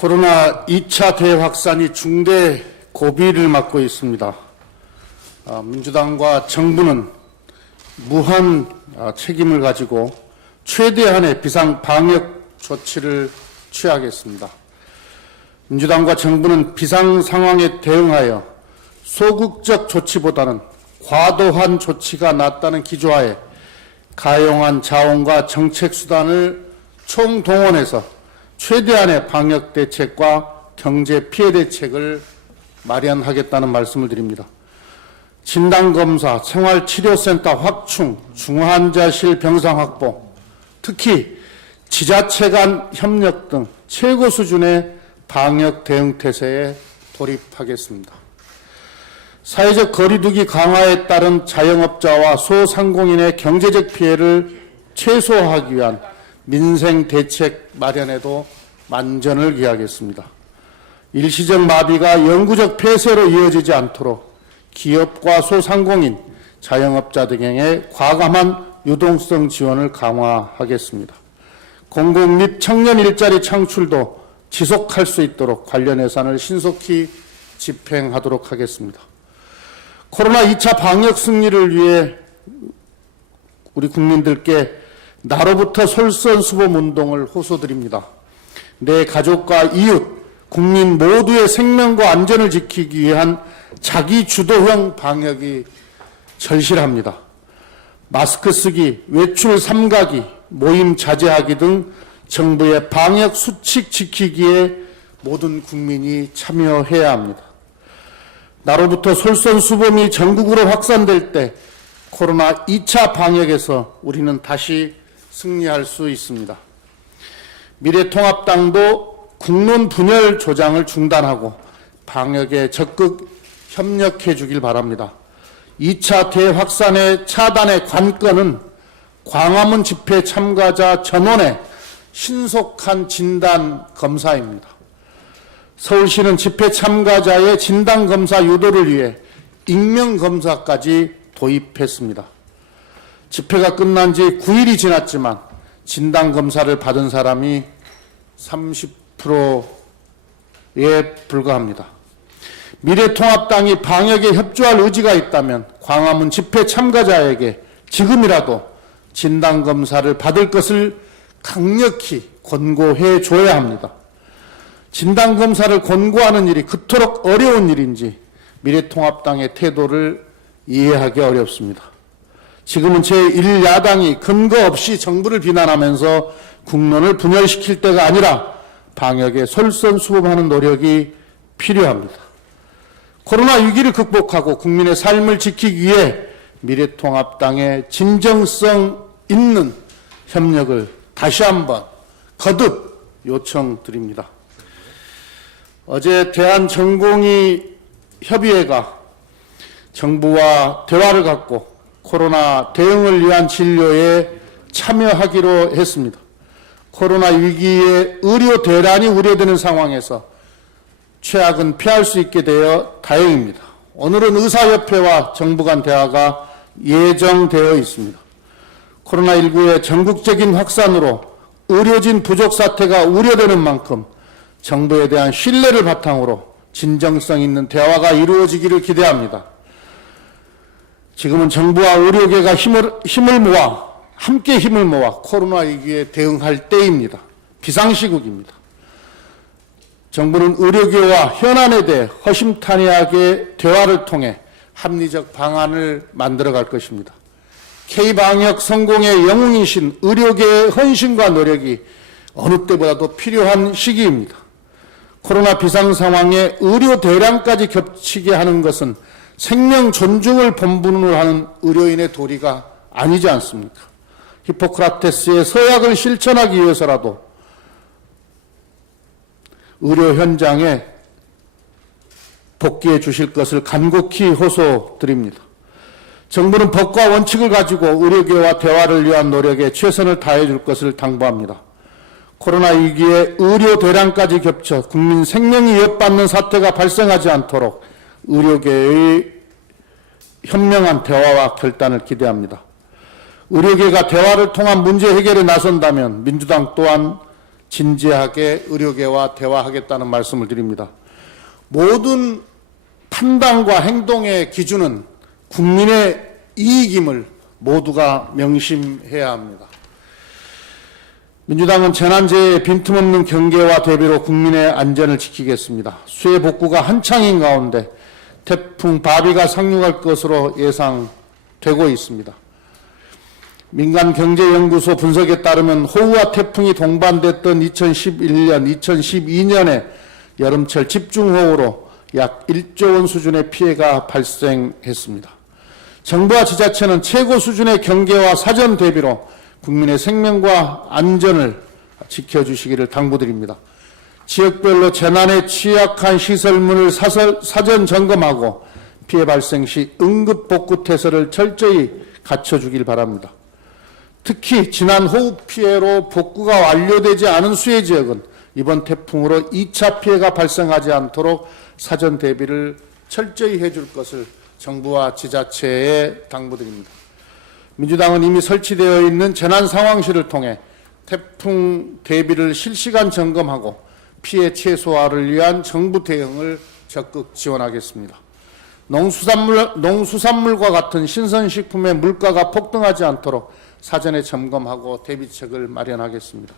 코로나 2차 대확산이 중대 고비를 맞고 있습니다. 민주당과 정부는 무한 책임을 가지고 최대한의 비상 방역 조치를 취하겠습니다. 민주당과 정부는 비상 상황에 대응하여 소극적 조치보다는 과도한 조치가 낫다는 기조하에 가용한 자원과 정책 수단을 총동원해서 최대한의 방역 대책과 경제 피해 대책을 마련하겠다는 말씀을 드립니다. 진단검사, 생활치료센터 확충, 중환자실 병상 확보, 특히 지자체 간 협력 등 최고 수준의 방역 대응 태세에 돌입하겠습니다. 사회적 거리두기 강화에 따른 자영업자와 소상공인의 경제적 피해를 최소화하기 위한 민생 대책 마련에도 만전을 기하겠습니다. 일시적 마비가 영구적 폐쇄로 이어지지 않도록 기업과 소상공인, 자영업자 등의 과감한 유동성 지원을 강화하겠습니다. 공공 및 청년 일자리 창출도 지속할 수 있도록 관련 예산을 신속히 집행하도록 하겠습니다. 코로나 2차 방역 승리를 위해 우리 국민들께 나로부터 솔선수범운동을 호소드립니다. 내 가족과 이웃, 국민 모두의 생명과 안전을 지키기 위한 자기주도형 방역이 절실합니다. 마스크 쓰기, 외출 삼가기, 모임 자제하기 등 정부의 방역 수칙 지키기에 모든 국민이 참여해야 합니다. 나로부터 솔선수범이 전국으로 확산될 때 코로나 2차 방역에서 우리는 다시 승리할 수 있습니다. 미래통합당도 국론 분열 조장을 중단하고 방역에 적극 협력해 주길 바랍니다. 2차 대확산의 차단의 관건은 광화문 집회 참가자 전원의 신속한 진단 검사입니다. 서울시는 집회 참가자의 진단 검사 유도를 위해 익명 검사까지 도입했습니다. 집회가 끝난 지 9일이 지났지만 진단 검사를 받은 사람이 30%에 불과합니다. 미래통합당이 방역에 협조할 의지가 있다면 광화문 집회 참가자에게 지금이라도 진단검사를 받을 것을 강력히 권고해 줘야 합니다. 진단검사를 권고하는 일이 그토록 어려운 일인지 미래통합당의 태도를 이해하기 어렵습니다. 지금은 제1야당이 근거 없이 정부를 비난하면서 국론을 분열시킬 때가 아니라 방역에 솔선수범하는 노력이 필요합니다. 코로나 위기를 극복하고 국민의 삶을 지키기 위해 미래통합당의 진정성 있는 협력을 다시 한번 거듭 요청드립니다. 어제 대한전공의협의회가 정부와 대화를 갖고 코로나 대응을 위한 진료에 참여하기로 했습니다. 코로나 위기에 의료 대란이 우려되는 상황에서 최악은 피할 수 있게 되어 다행입니다. 오늘은 의사협회와 정부 간 대화가 예정되어 있습니다. 코로나19의 전국적인 확산으로 의료진 부족 사태가 우려되는 만큼 정부에 대한 신뢰를 바탕으로 진정성 있는 대화가 이루어지기를 기대합니다. 지금은 정부와 의료계가 함께 힘을 모아 코로나 위기에 대응할 때입니다. 비상시국입니다. 정부는 의료계와 현안에 대해 허심탄회하게 대화를 통해 합리적 방안을 만들어갈 것입니다. K방역 성공의 영웅이신 의료계의 헌신과 노력이 어느 때보다도 필요한 시기입니다. 코로나 비상 상황에 의료 대란까지 겹치게 하는 것은 생명 존중을 본분으로 하는 의료인의 도리가 아니지 않습니까? 히포크라테스의 서약을 실천하기 위해서라도 의료 현장에 복귀해 주실 것을 간곡히 호소드립니다. 정부는 법과 원칙을 가지고 의료계와 대화를 위한 노력에 최선을 다해 줄 것을 당부합니다. 코로나 위기에 의료 대란까지 겹쳐 국민 생명이 위협받는 사태가 발생하지 않도록 의료계의 현명한 대화와 결단을 기대합니다. 의료계가 대화를 통한 문제 해결에 나선다면 민주당 또한 진지하게 의료계와 대화하겠다는 말씀을 드립니다. 모든 판단과 행동의 기준은 국민의 이익임을 모두가 명심해야 합니다. 민주당은 재난재해의 빈틈없는 경계와 대비로 국민의 안전을 지키겠습니다. 수해 복구가 한창인 가운데 태풍 바비가 상륙할 것으로 예상되고 있습니다. 민간경제연구소 분석에 따르면 호우와 태풍이 동반됐던 2011년, 2012년에 여름철 집중호우로 약 1조 원 수준의 피해가 발생했습니다. 정부와 지자체는 최고 수준의 경계와 사전 대비로 국민의 생명과 안전을 지켜주시기를 당부드립니다. 지역별로 재난에 취약한 시설물을 사전 점검하고 피해 발생 시 응급복구 태세를 철저히 갖춰주길 바랍니다. 특히 지난 호우 피해로 복구가 완료되지 않은 수해 지역은 이번 태풍으로 2차 피해가 발생하지 않도록 사전 대비를 철저히 해줄 것을 정부와 지자체에 당부드립니다. 민주당은 이미 설치되어 있는 재난상황실을 통해 태풍 대비를 실시간 점검하고 피해 최소화를 위한 정부 대응을 적극 지원하겠습니다. 농수산물과 같은 신선식품의 물가가 폭등하지 않도록 사전에 점검하고 대비책을 마련하겠습니다.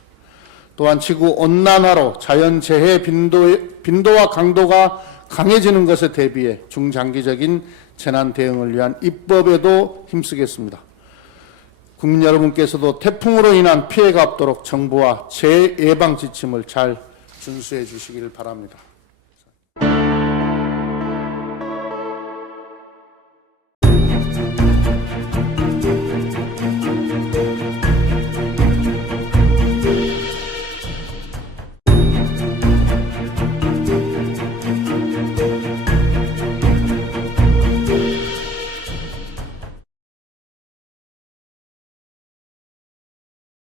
또한 지구온난화로 자연재해 빈도와 강도가 강해지는 것에 대비해 중장기적인 재난 대응을 위한 입법에도 힘쓰겠습니다. 국민 여러분께서도 태풍으로 인한 피해가 없도록 정부와 재예방 지침을 잘 준수해 주시기를 바랍니다.